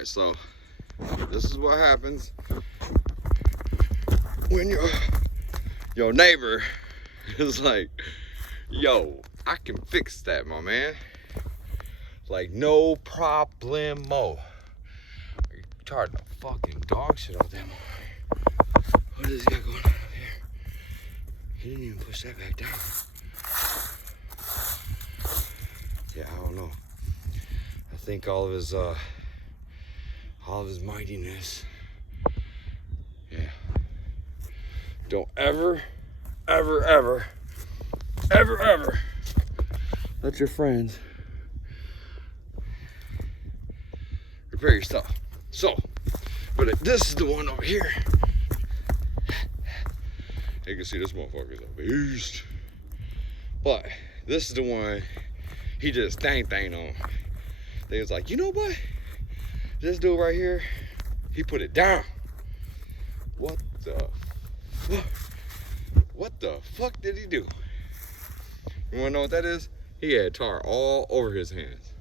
Alright, so this is what happens when your neighbor is like, yo, I can fix that, my man. Like, no problemo. You tired of fucking dog shit out there. What is he got going on up here? He didn't even push that back down. Yeah, I don't know. I think all of his mightiness. Yeah. Don't ever let your friends repair your stuff. So, but this is the one over here. You can see this motherfucker's a beast. But this is the one he did his thing on. They was like, you know what? This dude right here, he put it down. What the fuck did he do? You wanna know what that is? He had tar all over his hands.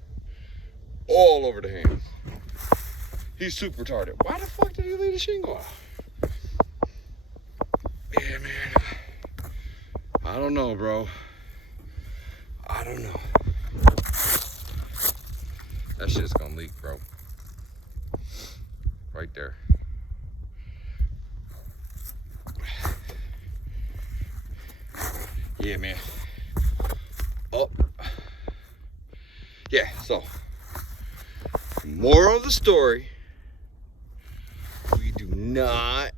All over the hands. He's super retarded. Why the fuck did he leave the shingle out? Yeah, man. I don't know, bro. I don't know. That shit's gonna leak, bro. Right there. Yeah, man. Oh. Yeah, so. Moral of the story. We do not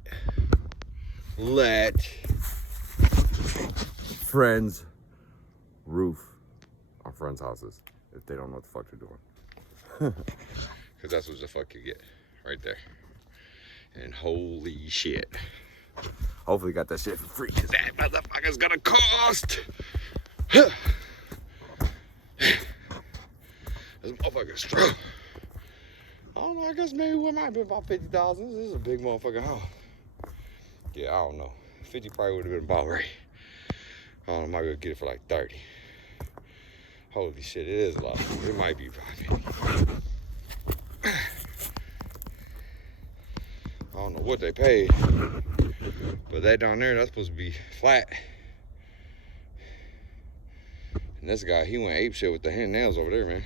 let friends roof our friends' houses if they don't know what the fuck they're doing. Because that's what the fuck you get right there. And holy shit. Hopefully you got that shit for free, because that motherfucker's gonna cost. This motherfucker's strong. I don't know, I guess maybe it might be about 50,000. This is a big motherfucking house. Yeah, I don't know. 50 probably would have been about right. I don't know, might be able to get it for like 30. Holy shit, it is a lot. It might be probably 50. I don't know what they paid, but that down there, that's supposed to be flat. And this guy, he went ape shit with the hand nails over there, man.